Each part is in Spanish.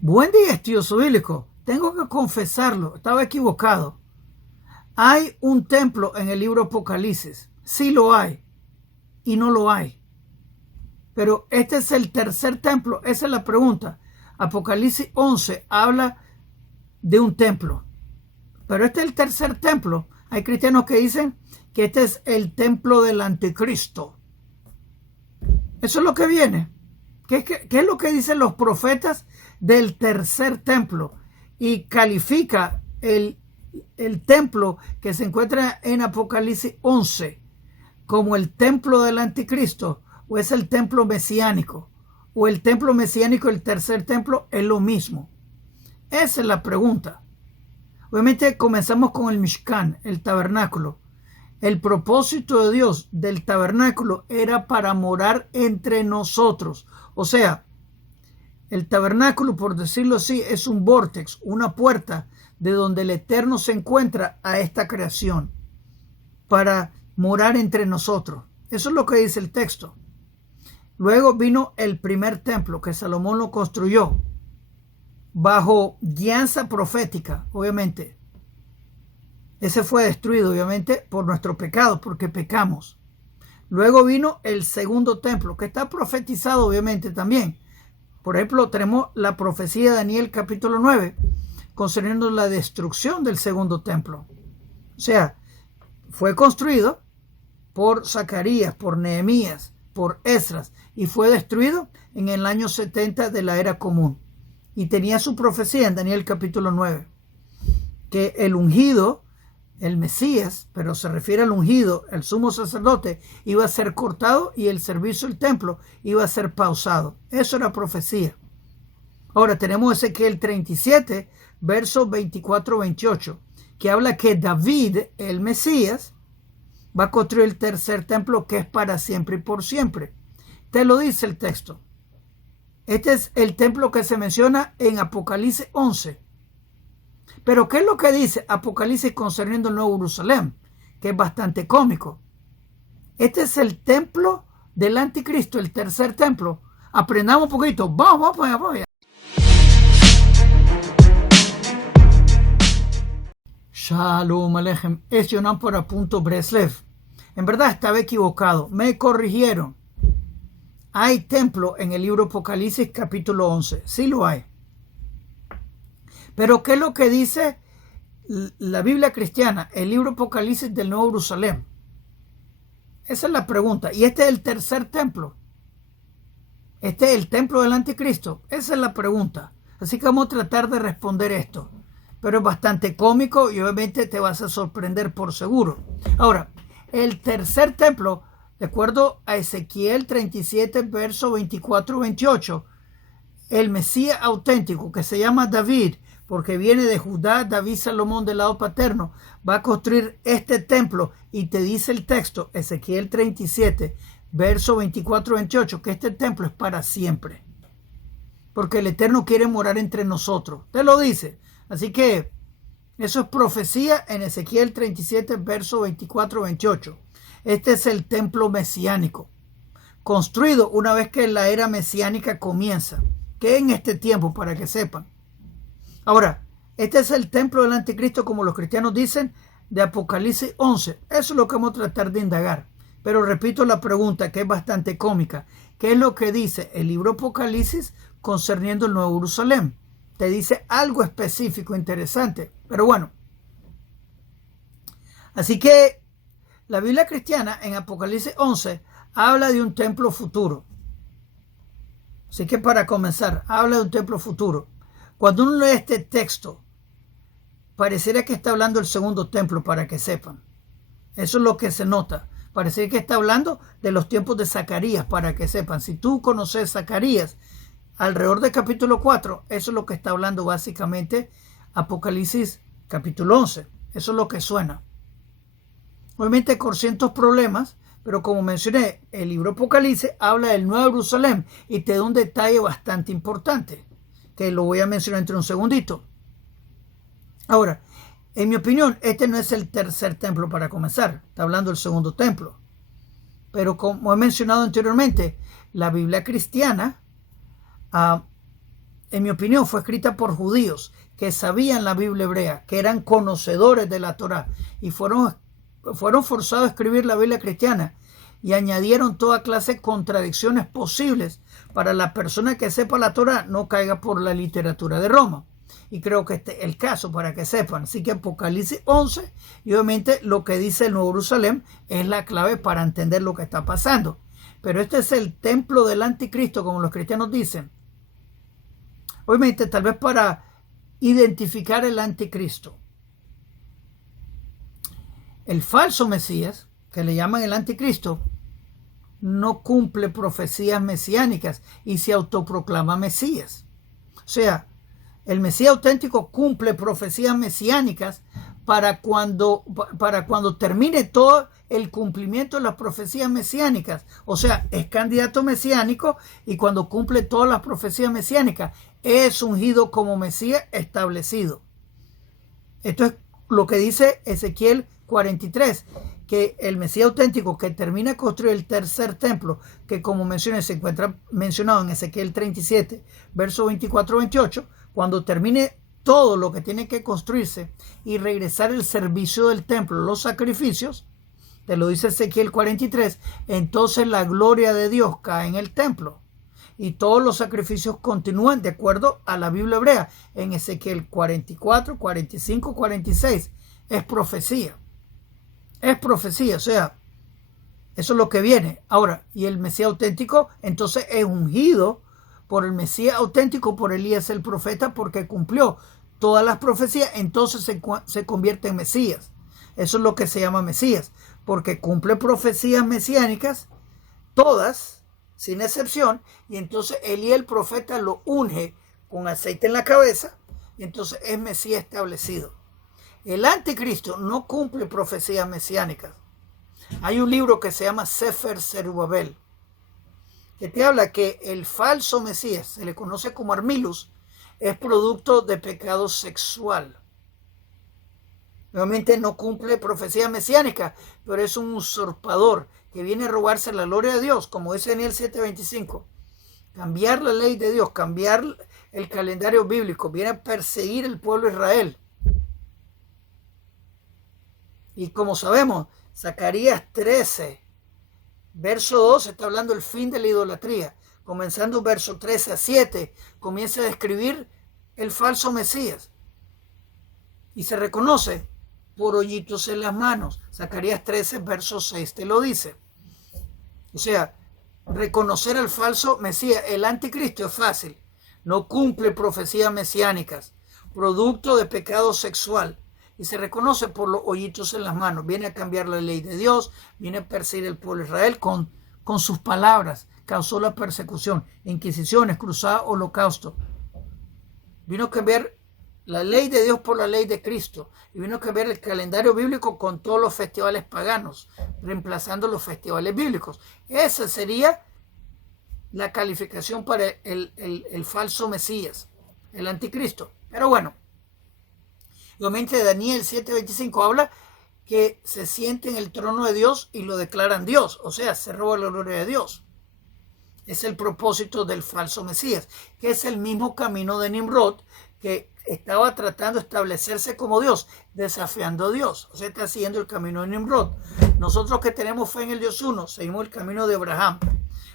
Buen día, estudioso bíblico. Tengo que confesarlo, estaba equivocado. Hay un templo en el libro Apocalipsis. Sí lo hay y no lo hay. Pero este es el tercer templo. Esa es la pregunta. Apocalipsis 11 habla de un templo. Pero este es el tercer templo. Hay cristianos que dicen que este es el templo del anticristo. Eso es lo que viene. ¿Qué es lo que dicen los profetas del tercer templo? Y califica el templo que se encuentra en Apocalipsis 11 como el templo del anticristo, o es el templo mesiánico, o el templo mesiánico, el tercer templo, es lo mismo. Esa es la pregunta. Obviamente comenzamos con el Mishkan, el tabernáculo. El propósito de Dios del tabernáculo era para morar entre nosotros. O sea, el tabernáculo, por decirlo así, es un vórtex, una puerta de donde el Eterno se encuentra a esta creación para morar entre nosotros. Eso es lo que dice el texto. Luego vino el primer templo que Salomón lo construyó bajo guianza profética, obviamente. Ese fue destruido, obviamente, por nuestro pecado, porque pecamos. Luego vino el segundo templo, que está profetizado, obviamente, también. Por ejemplo, tenemos la profecía de Daniel capítulo 9, concerniendo la destrucción del segundo templo. O sea, fue construido por Zacarías, por Nehemías, por Esdras, y fue destruido en el año 70 de la era común. Y tenía su profecía en Daniel capítulo 9, que el ungido, el Mesías, pero se refiere al ungido, el sumo sacerdote, iba a ser cortado y el servicio del templo iba a ser pausado. Eso era profecía. Ahora tenemos Ezequiel 37, versos 24-28, que habla que David, el Mesías, va a construir el tercer templo que es para siempre y por siempre. Te lo dice el texto. Este es el templo que se menciona en Apocalipsis 11. Pero ¿qué es lo que dice Apocalipsis concerniendo el Nuevo Jerusalén? Que es bastante cómico. Este es el templo del anticristo, el tercer templo. Aprendamos un poquito. Vamos allá. Shalom Aleichem. Es Yonan para punto Breslev. En verdad estaba equivocado. Me corrigieron. Hay templo en el libro Apocalipsis capítulo 11. Sí lo hay. Pero ¿qué es lo que dice la Biblia cristiana? El libro Apocalipsis del Nuevo Jerusalén. Esa es la pregunta. Y este es el tercer templo. Este es el templo del anticristo. Esa es la pregunta. Así que vamos a tratar de responder esto. Pero es bastante cómico y obviamente te vas a sorprender por seguro. Ahora, el tercer templo, de acuerdo a Ezequiel 37, verso 24-28, el Mesías auténtico, que se llama David, porque viene de Judá, David Salomón del lado paterno, va a construir este templo y te dice el texto, Ezequiel 37, verso 24-28, que este templo es para siempre. Porque el Eterno quiere morar entre nosotros. Te lo dice. Así que eso es profecía en Ezequiel 37, verso 24-28. Este es el templo mesiánico, construido una vez que la era mesiánica comienza, que en este tiempo, para que sepan. Ahora, este es el templo del anticristo, como los cristianos dicen, de Apocalipsis 11. Eso es lo que vamos a tratar de indagar. Pero repito la pregunta, que es bastante cómica. ¿Qué es lo que dice el libro Apocalipsis concerniendo el Nuevo Jerusalén? Te dice algo específico, interesante. Pero bueno. Así que la Biblia cristiana en Apocalipsis 11 habla de un templo futuro. Así que para comenzar, habla de un templo futuro. Cuando uno lee este texto, pareciera que está hablando del segundo templo, para que sepan. Eso es lo que se nota. Pareciera que está hablando de los tiempos de Zacarías, para que sepan. Si tú conoces Zacarías, alrededor del capítulo 4, eso es lo que está hablando básicamente Apocalipsis capítulo 11. Eso es lo que suena. Obviamente con ciertos problemas, pero como mencioné, el libro Apocalipsis habla del Nuevo Jerusalén y te da un detalle bastante importante, que lo voy a mencionar entre un segundito. Ahora, en mi opinión, este no es el tercer templo para comenzar. Está hablando del segundo templo. Pero como he mencionado anteriormente, la Biblia cristiana en mi opinión, fue escrita por judíos que sabían la Biblia hebrea, que eran conocedores de la Torá y fueron forzados a escribir la Biblia cristiana y añadieron toda clase de contradicciones posibles para la persona que sepa la Torá no caiga por la literatura de Roma. Y creo que este es el caso para que sepan. Así que Apocalipsis 11 y obviamente lo que dice el Nuevo Jerusalén es la clave para entender lo que está pasando. Pero este es el templo del anticristo, como los cristianos dicen. Obviamente, tal vez para identificar el anticristo. El falso Mesías, que le llaman el anticristo, no cumple profecías mesiánicas y se autoproclama Mesías. O sea, el Mesías auténtico cumple profecías mesiánicas para cuando termine todo el cumplimiento de las profecías mesiánicas. O sea, es candidato mesiánico y cuando cumple todas las profecías mesiánicas es ungido como Mesías establecido. Esto es lo que dice Ezequiel 43, que el Mesías auténtico que termina de construir el tercer templo, que como mencioné se encuentra mencionado en Ezequiel 37, versos 24-28, cuando termine todo lo que tiene que construirse y regresar el servicio del templo, los sacrificios, te lo dice Ezequiel 43, entonces la gloria de Dios cae en el templo y todos los sacrificios continúan de acuerdo a la Biblia hebrea en Ezequiel 44, 45, 46. Es profecía. Es profecía, o sea, eso es lo que viene. Ahora, y el Mesías auténtico, entonces es ungido por el Mesías auténtico, por Elías el profeta, porque cumplió todas las profecías, entonces se convierte en Mesías. Eso es lo que se llama Mesías, porque cumple profecías mesiánicas, todas, sin excepción, y entonces Elías el profeta lo unge con aceite en la cabeza, y entonces es Mesías establecido. El anticristo no cumple profecías mesiánicas. Hay un libro que se llama Sefer Zerubabel, que te habla que el falso Mesías, se le conoce como Armilus, es producto de pecado sexual. Obviamente no cumple profecía mesiánica, pero es un usurpador que viene a robarse la gloria de Dios, como dice Daniel 7:25. Cambiar la ley de Dios, cambiar el calendario bíblico, viene a perseguir el pueblo de Israel. Y como sabemos, Zacarías 13, verso 2, está hablando del fin de la idolatría. Comenzando verso 13 a 7, comienza a describir el falso Mesías. Y se reconoce por hoyitos en las manos. Zacarías 13, verso 6 te lo dice. O sea, reconocer al falso Mesías, el anticristo, es fácil. No cumple profecías mesiánicas, producto de pecado sexual. Y se reconoce por los hoyitos en las manos. Viene a cambiar la ley de Dios, viene a perseguir el pueblo de Israel con sus palabras. Causó la persecución, inquisiciones, cruzadas, holocausto. Vino a cambiar la ley de Dios por la ley de Cristo. Y vino a cambiar el calendario bíblico con todos los festivales paganos, reemplazando los festivales bíblicos. Esa sería la calificación para el falso Mesías, el anticristo. Pero bueno, obviamente Daniel 7:25 habla que se siente en el trono de Dios y lo declaran Dios, o sea, se roba la gloria de Dios. Es el propósito del falso Mesías, que es el mismo camino de Nimrod, que estaba tratando de establecerse como Dios, desafiando a Dios. O sea, está siguiendo el camino de Nimrod. Nosotros que tenemos fe en el Dios uno, seguimos el camino de Abraham.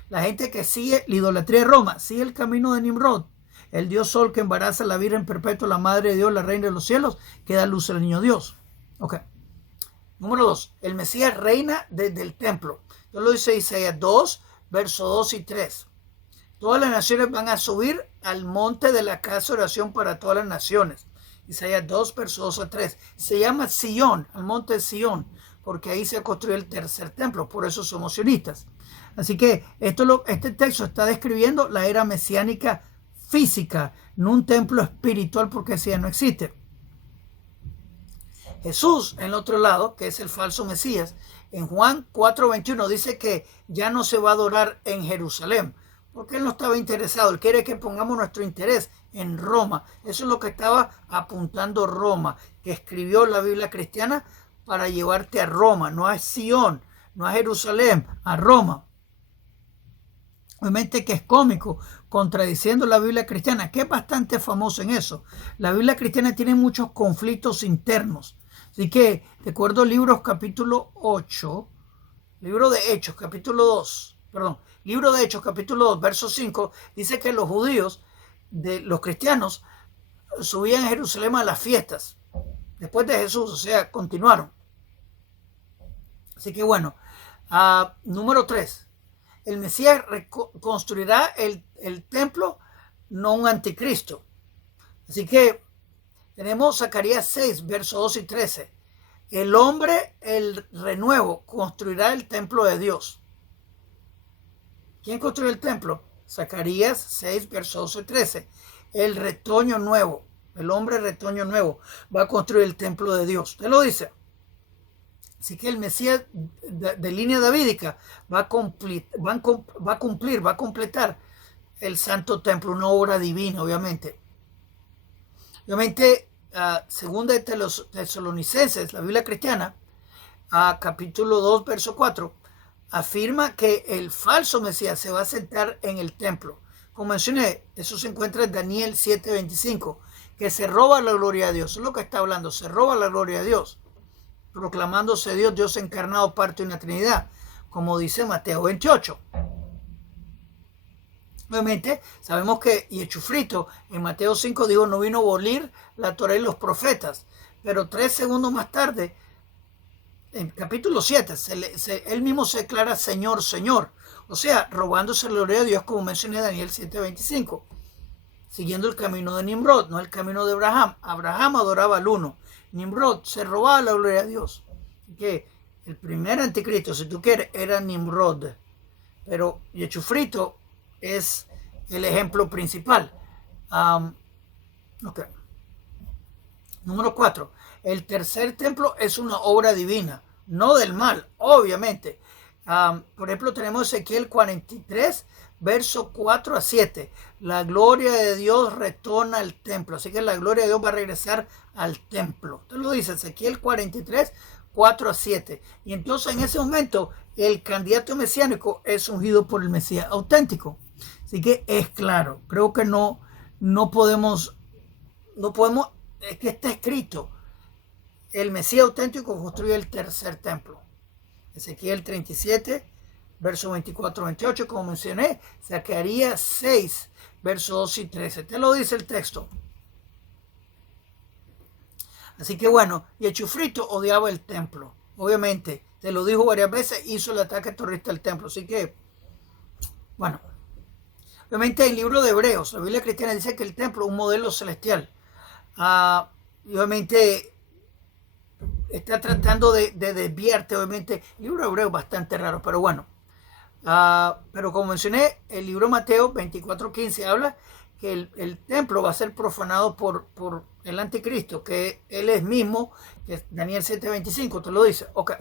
La gente que sigue la idolatría de Roma, sigue el camino de Nimrod. El Dios Sol que embaraza a la Virgen perpetua, la Madre de Dios, la Reina de los cielos, que da luz al niño Dios. Ok. Número 2. El Mesías reina desde el templo. Esto lo dice Isaías 2, versos 2 y 3. Todas las naciones van a subir al monte de la casa de oración para todas las naciones. Isaías 2, versos 2 a 3. Se llama Sion, al monte de Sion, porque ahí se construyó el tercer templo. Por eso somos sionistas. Así que este texto está describiendo la era mesiánica física, no un templo espiritual, porque ese ya no existe. Jesús, en el otro lado, que es el falso Mesías, en Juan 4:21 dice que ya no se va a adorar en Jerusalén, porque él no estaba interesado. Él quiere que pongamos nuestro interés en Roma. Eso es lo que estaba apuntando Roma, que escribió la Biblia cristiana para llevarte a Roma, no a Sion, no a Jerusalén, a Roma. Obviamente que es cómico, contradiciendo la Biblia cristiana, que es bastante famoso en eso. La Biblia cristiana tiene muchos conflictos internos. Así que, de acuerdo al libro capítulo 8, libro de Hechos capítulo 2, perdón, libro de Hechos capítulo 2, verso 5, dice que los judíos, los cristianos, subían a Jerusalén a las fiestas. Después de Jesús, o sea, continuaron. Así que bueno, número 3. El Mesías construirá el templo, no un anticristo. Así que tenemos Zacarías 6, versos 2 y 13. El hombre, el renuevo, construirá el templo de Dios. ¿Quién construyó el templo? Zacarías 6, versos 2 y 13. El retoño nuevo, el hombre retoño nuevo, va a construir el templo de Dios. Usted lo dice. Así que el Mesías de línea davídica va a completar el santo templo, una obra divina, obviamente. Obviamente, segunda de Tesalonicenses, la Biblia cristiana, capítulo 2, verso 4, afirma que el falso Mesías se va a sentar en el templo. Como mencioné, eso se encuentra en Daniel 7:25, que se roba la gloria de Dios. Eso es lo que está hablando, se roba la gloria de Dios, proclamándose Dios, Dios encarnado, parte de una Trinidad, como dice Mateo 28. Obviamente, sabemos que Yechufrito en Mateo 5 dijo, no vino a abolir la Torá y los profetas, pero 3 segundos más tarde, en capítulo 7, él mismo se declara Señor, Señor, o sea, robándose la gloria de Dios, como mencioné Daniel 7:25, siguiendo el camino de Nimrod, no el camino de Abraham. Abraham adoraba al uno, Nimrod se robaba la gloria de Dios. Que el primer anticristo, si tú quieres, era Nimrod. Pero Yechufrito es el ejemplo principal. Okay. Número 4. El tercer templo es una obra divina, no del mal, obviamente. Por ejemplo, tenemos Ezequiel 43, verso 4 a 7. La gloria de Dios retorna al templo. Así que la gloria de Dios va a regresar al templo. Usted lo dice, Ezequiel 43, 4 a 7. Y entonces en ese momento el candidato mesiánico es ungido por el Mesías auténtico. Así que es claro. Creo que no podemos, es que está escrito. El Mesías auténtico construye el tercer templo. Ezequiel 37, verso 24-28, como mencioné, Zacarías 6, versos 2 y 13. Te lo dice el texto. Así que bueno, Yechufrito odiaba el templo. Obviamente, te lo dijo varias veces, hizo el ataque terrorista al templo. Así que, bueno. Obviamente en el libro de Hebreos, la Biblia cristiana dice que el templo es un modelo celestial. Y obviamente está tratando de desviarte, obviamente. El libro de Hebreos es bastante raro, pero bueno. Pero como mencioné, el libro de Mateo 24:15 habla que el templo va a ser profanado por el anticristo, que él es mismo, que Daniel 7:25 te lo dice. Ok.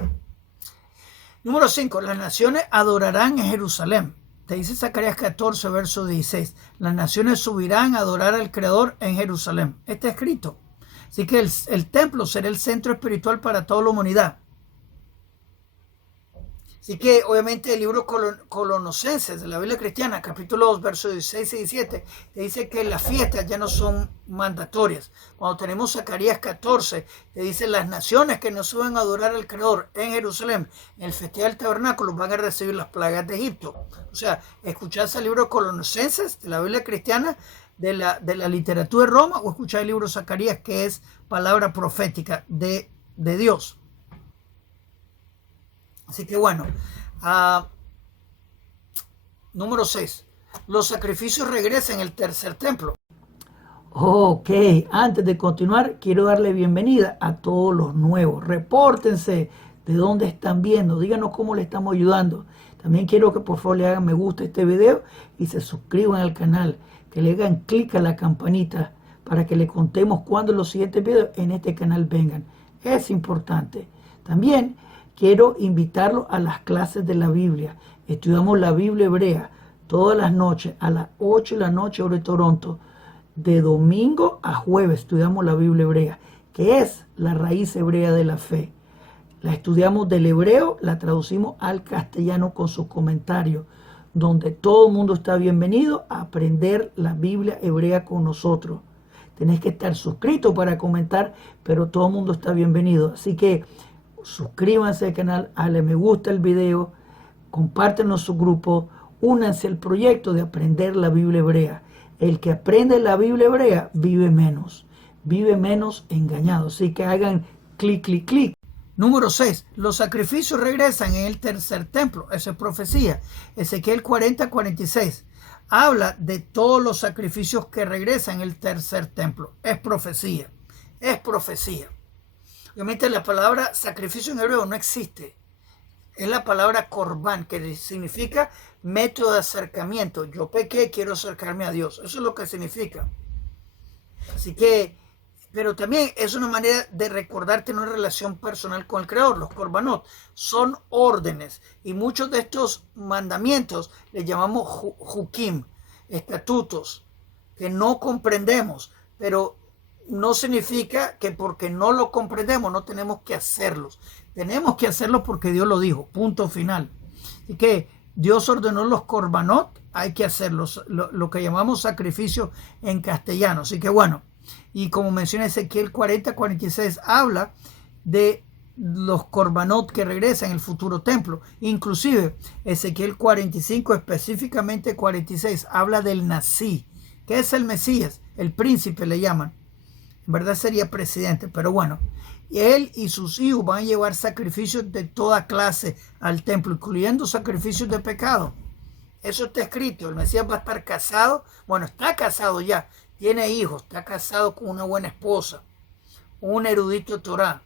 Número 5. Las naciones adorarán en Jerusalén. Te dice Zacarías 14, verso 16. Las naciones subirán a adorar al Creador en Jerusalén. Está escrito. Así que el templo será el centro espiritual para toda la humanidad. Así que obviamente el libro Colosenses de la Biblia cristiana, capítulo 2, versos 16 y 17, te dice que las fiestas ya no son mandatorias. Cuando tenemos Zacarías 14, te dice las naciones que no suben a adorar al Creador en Jerusalén, en el Festival del Tabernáculo, van a recibir las plagas de Egipto. O sea, escucharse el libro Colosenses de la Biblia cristiana, de la literatura de Roma, o escuchar el libro Zacarías, que es palabra profética de Dios. Así que bueno, número 6. Los sacrificios regresan en el tercer templo. Ok, antes de continuar, quiero darle bienvenida a todos los nuevos. Repórtense de dónde están viendo, díganos cómo le estamos ayudando. También quiero que por favor le hagan me gusta a este video y se suscriban al canal, que le hagan clic a la campanita para que le contemos cuando los siguientes videos en este canal vengan. Es importante. También quiero invitarlos a las clases de la Biblia. Estudiamos la Biblia hebrea todas las noches, a las 8 de la noche, hora de Toronto. De domingo a jueves estudiamos la Biblia hebrea, que es la raíz hebrea de la fe. La estudiamos del hebreo, la traducimos al castellano con sus comentarios. donde todo el mundo está bienvenido a aprender la Biblia hebrea con nosotros. Tenés que estar suscrito para comentar, pero todo el mundo está bienvenido. Así que suscríbanse al canal, dale me gusta el video, compártenlo en su grupo, únanse al proyecto de aprender la Biblia hebrea. El que aprende la Biblia hebrea vive menos engañado. Así que hagan clic, clic, clic. Número 6. Los sacrificios regresan en el tercer templo. Eso es profecía. Ezequiel 40:46. Habla de todos los sacrificios que regresan en el tercer templo. Es profecía. Es profecía. Obviamente la palabra sacrificio en hebreo no existe. Es la palabra corbán, que significa método de acercamiento. Yo pequé, quiero acercarme a Dios. Eso es lo que significa. Así que, pero también es una manera de recordarte una relación personal con el Creador. Los korbanot son órdenes y muchos de estos mandamientos les llamamos hukim, estatutos, que no comprendemos, pero no significa que porque no lo comprendemos no tenemos que hacerlos. Tenemos que hacerlos porque Dios lo dijo, punto final. Así que Dios ordenó los korbanot, hay que hacerlos, lo que llamamos sacrificio en castellano. Así que bueno, y como menciona Ezequiel 40:46, habla de los korbanot que regresan en el futuro templo. Inclusive Ezequiel 45, específicamente 46, habla del Nasí, que es el Mesías, el príncipe le llaman. En verdad sería presidente, pero bueno. Él y sus hijos van a llevar sacrificios de toda clase al templo, incluyendo sacrificios de pecado. Eso está escrito. El Mesías va a estar casado. Bueno, está casado ya. Tiene hijos. Está casado con una buena esposa. Un erudito de Torah.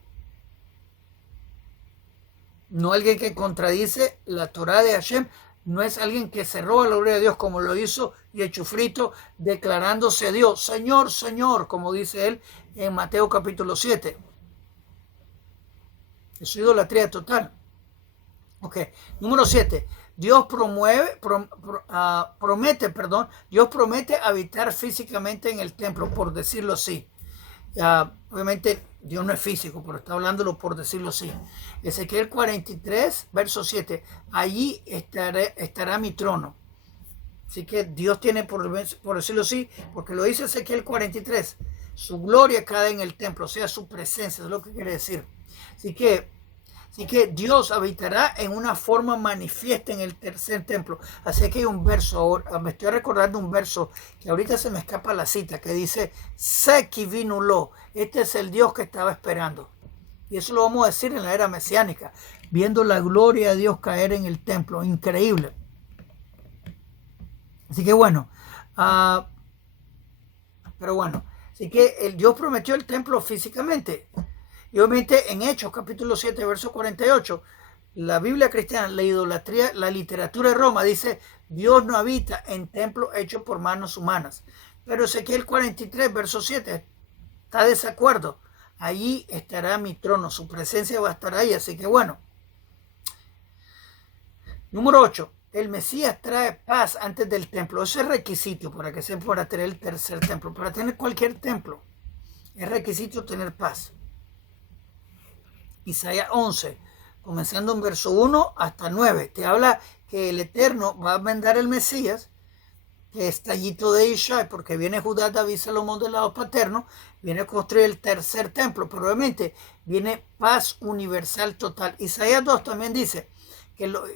No alguien que contradice la Torah de Hashem. No es alguien que se roba la gloria de Dios como lo hizo Yechufrito, declarándose Dios. Señor, Señor, como dice él en Mateo capítulo 7. Es idolatría total. Ok. Número 7. Dios promete habitar físicamente en el templo, por decirlo así. Obviamente Dios no es físico, pero está hablándolo por decirlo así. Ezequiel 43, verso 7. Allí estará mi trono. Así que Dios tiene, por decirlo así, porque lo dice Ezequiel 43, su gloria cae en el templo, o sea, su presencia, es lo que quiere decir. Así que Dios habitará en una forma manifiesta en el tercer templo. Así que hay un verso, ahora me estoy recordando un verso que ahorita se me escapa la cita, que dice, Seki vinulo, este es el Dios que estaba esperando. Y eso lo vamos a decir en la era mesiánica, viendo la gloria de Dios caer en el templo, increíble. Así que bueno, así que el Dios prometió el templo físicamente. Y obviamente en Hechos capítulo 7, verso 48, la Biblia cristiana, la idolatría, la literatura de Roma dice, Dios no habita en templos hechos por manos humanas. Pero Ezequiel 43, verso 7, está de desacuerdo. Allí estará mi trono, su presencia va a estar ahí. Así que bueno. Número 8. El Mesías trae paz antes del templo. Ese es requisito para tener el tercer templo. Para tener cualquier templo es requisito tener paz. Isaías 11, comenzando en verso 1 hasta 9, te habla que el Eterno va a mandar el Mesías, que es tallito de Ishai, porque viene Judá, David, Salomón del lado paterno, viene a construir el tercer templo, pero obviamente viene paz universal total. Isaías 2 también dice,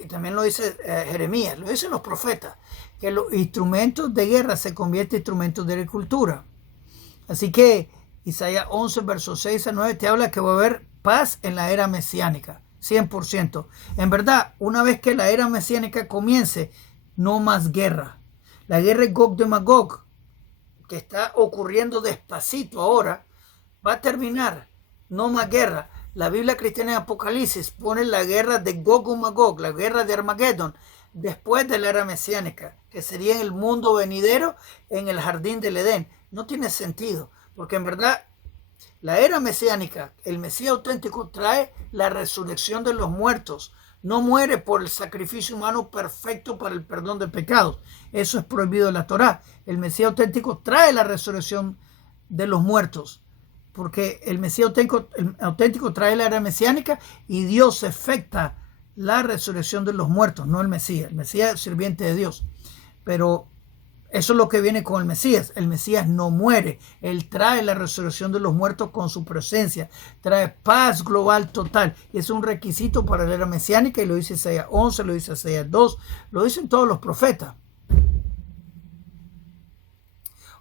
también lo dice Jeremías, lo dicen los profetas, que los instrumentos de guerra se convierten en instrumentos de agricultura. Así que Isaías 11, versos 6 a 9 te habla que va a haber paz en la era mesiánica, 100%. En verdad, una vez que la era mesiánica comience, no más guerra. La guerra de Gog de Magog, que está ocurriendo despacito ahora, va a terminar. No más guerra. La Biblia cristiana en Apocalipsis pone la guerra de Gog y Magog, la guerra de Armagedón, después de la era mesiánica, que sería en el mundo venidero, en el jardín del Edén. No tiene sentido, porque en verdad la era mesiánica, el Mesías auténtico trae la resurrección de los muertos. No muere por el sacrificio humano perfecto para el perdón de pecados. Eso es prohibido en la Torá. El Mesías auténtico trae la resurrección de los muertos, porque el Mesías auténtico trae la era mesiánica y Dios efecta la resurrección de los muertos, no el Mesías. El Mesías es sirviente de Dios. Pero eso es lo que viene con el Mesías. El Mesías no muere. Él trae la resurrección de los muertos con su presencia. Trae paz global total. Y es un requisito para la era mesiánica. Y lo dice Isaías 11, lo dice Isaías 2, lo dicen todos los profetas.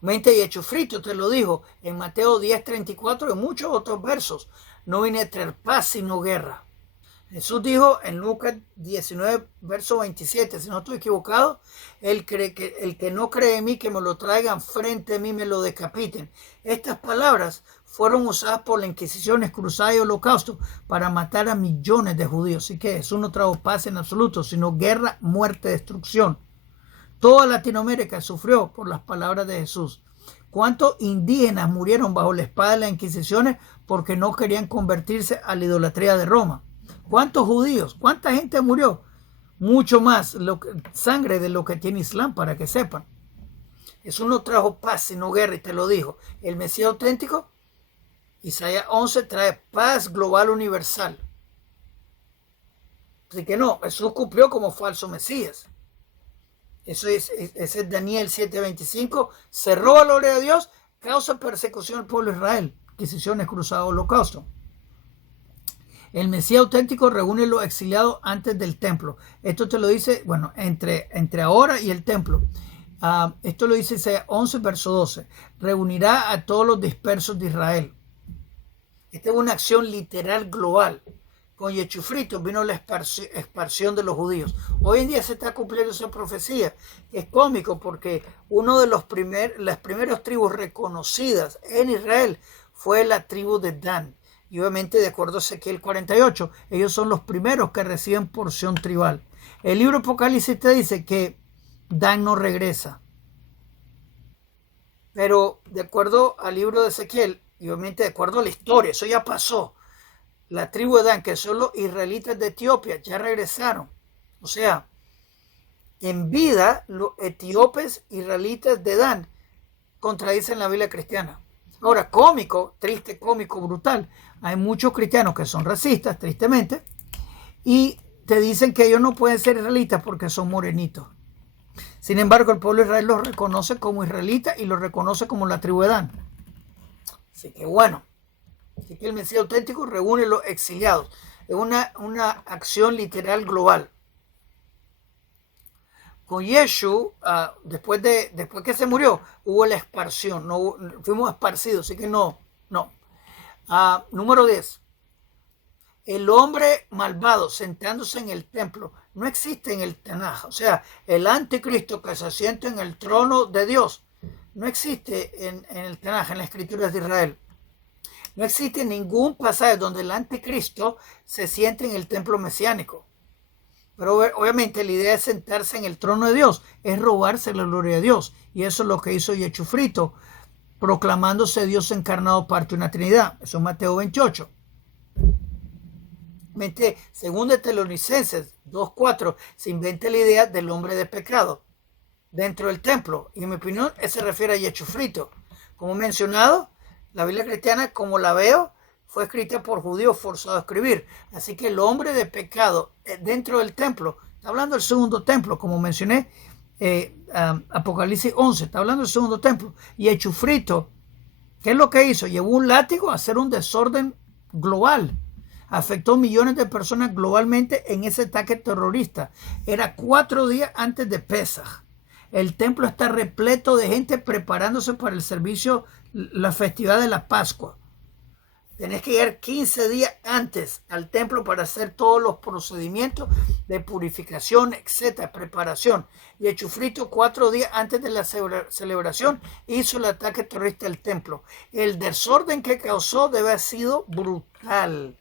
Mente y hecho frito, te lo dijo en Mateo 10:34 y muchos otros versos. No vine a traer paz sino guerra. Jesús dijo en Lucas 19, verso 27, si no estoy equivocado, el que no cree en mí, que me lo traigan frente a mí, me lo decapiten. Estas palabras fueron usadas por la Inquisición, Cruzada y Holocausto para matar a millones de judíos. Así que Jesús no trajo paz en absoluto, sino guerra, muerte, destrucción. Toda Latinoamérica sufrió por las palabras de Jesús. ¿Cuántos indígenas murieron bajo la espada de las Inquisiciones porque no querían convertirse a la idolatría de Roma? ¿Cuántos judíos? ¿Cuánta gente murió? Mucho más sangre de lo que tiene Islam, para que sepan. Jesús no trajo paz sino guerra, y te lo dijo. El Mesías auténtico, Isaías 11, trae paz global universal. Así que no, Jesús cumplió como falso Mesías. Ese es Daniel 7:25. Cerró a la gloria de Dios, causa persecución al pueblo de Israel. Inquisiciones, Cruzada, Holocausto. El Mesías auténtico reúne los exiliados antes del templo. Esto te lo dice, bueno, entre ahora y el templo. Esto lo dice Isaías 11, verso 12. Reunirá a todos los dispersos de Israel. Esta es una acción literal global. Con Yechufrito vino la expansión de los judíos. Hoy en día se está cumpliendo esa profecía. Es cómico porque uno de las primeras tribus reconocidas en Israel fue la tribu de Dan. Y obviamente, de acuerdo a Ezequiel 48, ellos son los primeros que reciben porción tribal. El libro Apocalipsis te dice que Dan no regresa. Pero de acuerdo al libro de Ezequiel, y obviamente de acuerdo a la historia, eso ya pasó. La tribu de Dan, que son los israelitas de Etiopía, ya regresaron. O sea, en vida, los etíopes israelitas de Dan contradicen la Biblia cristiana. Ahora, cómico, triste, cómico, brutal. Hay muchos cristianos que son racistas, tristemente, y te dicen que ellos no pueden ser israelitas porque son morenitos. Sin embargo, el pueblo de Israel los reconoce como israelitas y los reconoce como la tribu de Dan. Así que bueno, así que el Mesías auténtico reúne los exiliados. Es una acción literal global. Con Yeshu, después que se murió, hubo la expansión, fuimos esparcidos, así que no. Número 10. El hombre malvado sentándose en el templo no existe en el Tanaj. O sea, el anticristo que se sienta en el trono de Dios no existe en el Tanaj, en las escrituras de Israel. No existe ningún pasaje donde el anticristo se siente en el templo mesiánico. Pero obviamente la idea de sentarse en el trono de Dios es robarse la gloria de Dios. Y eso es lo que hizo Yechufrito, proclamándose Dios encarnado parte de una Trinidad. Eso es Mateo 28. Según de Tesalonicenses 2:4, se inventa la idea del hombre de pecado dentro del templo. Y en mi opinión, se refiere a Yechufrito. Como mencionado, la Biblia cristiana, como la veo, fue escrita por judíos forzados a escribir. Así que el hombre de pecado dentro del templo, está hablando del segundo templo, como mencioné, Apocalipsis 11, está hablando del segundo templo. Y Yechufrito, ¿qué es lo que hizo? Llevó un látigo a hacer un desorden global. Afectó millones de personas globalmente en ese ataque terrorista. Era 4 días antes de Pesaj. El templo está repleto de gente preparándose para el servicio, la festividad de la Pascua. Tenés que llegar 15 días antes al templo para hacer todos los procedimientos de purificación, etcétera, preparación. Y Yechufrito 4 días antes de la celebración hizo el ataque terrorista al templo. El desorden que causó debe haber sido brutal.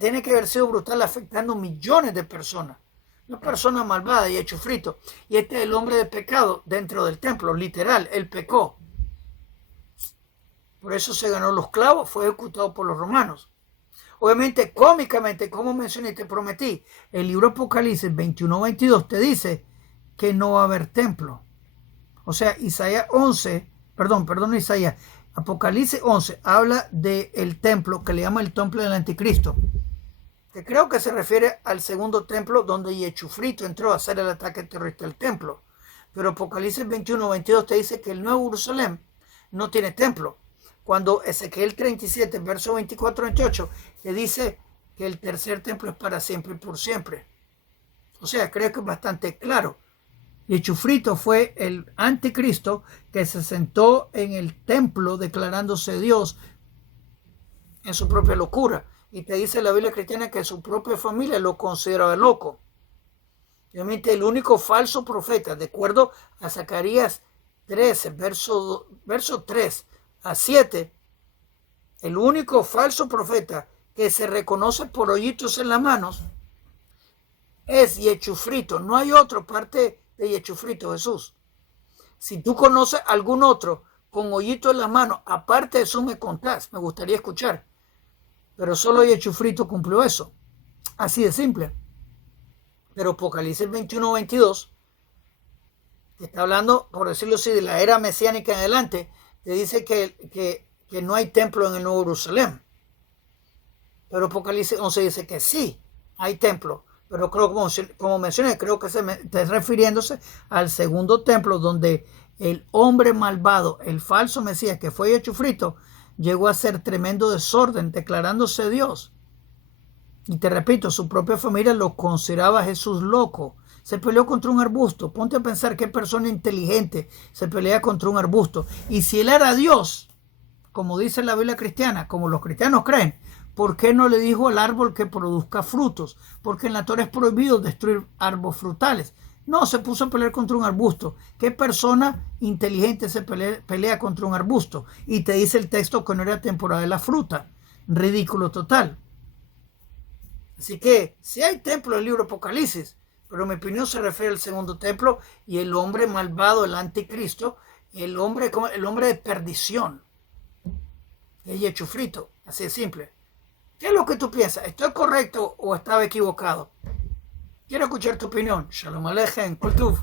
Tiene que haber sido brutal, afectando millones de personas. Una persona malvada y Yechufrito. Y este es el hombre de pecado dentro del templo, literal, él pecó. Por eso se ganó los clavos, fue ejecutado por los romanos. Obviamente, cómicamente, como mencioné y te prometí, el libro Apocalipsis 21:22 te dice que no va a haber templo. O sea, Apocalipsis 11 habla del templo que le llama el templo del anticristo. que creo que se refiere al segundo templo donde Yechufrito entró a hacer el ataque terrorista al templo. Pero Apocalipsis 21-22 te dice que el Nuevo Jerusalén no tiene templo. Cuando Ezequiel 37, verso 24-28, te dice que el tercer templo es para siempre y por siempre. O sea, creo que es bastante claro. Yechufrito fue el anticristo que se sentó en el templo declarándose Dios en su propia locura. Y te dice la Biblia cristiana que su propia familia lo consideraba loco. Obviamente el único falso profeta, de acuerdo a Zacarías 13, verso 3 a 7, el único falso profeta que se reconoce por hoyitos en las manos es Yechufrito. No hay otro parte de Yechufrito, Jesús. Si tú conoces algún otro con hoyitos en las manos, aparte de eso me contás, me gustaría escuchar. Pero solo Yechufrito cumplió eso. Así de simple. Pero Apocalipsis 21-22, que está hablando, por decirlo así, de la era mesiánica en adelante, te dice que no hay templo en el Nuevo Jerusalén. Pero Apocalipsis 11 dice que sí, hay templo. Pero creo, como mencioné, creo que está refiriéndose al segundo templo donde el hombre malvado, el falso Mesías que fue Yechufrito, llegó a hacer tremendo desorden, declarándose Dios. Y te repito, su propia familia lo consideraba a Jesús loco. Se peleó contra un arbusto. Ponte a pensar qué persona inteligente se pelea contra un arbusto. Y si él era Dios, como dice la Biblia cristiana, como los cristianos creen, ¿por qué no le dijo al árbol que produzca frutos? Porque en la Torah es prohibido destruir árboles frutales. No, se puso a pelear contra un arbusto. ¿Qué persona inteligente se pelea contra un arbusto? Y te dice el texto que no era temporada de la fruta. Ridículo total. Así que si hay templo en el libro Apocalipsis, pero en mi opinión se refiere al segundo templo y el hombre malvado, el anticristo, el hombre de perdición. Es Yechufrito, así de simple. ¿Qué es lo que tú piensas? ¿Estoy correcto o estaba equivocado? Quiero escuchar tu opinión. Shalom Aleichem, Kol Tuv.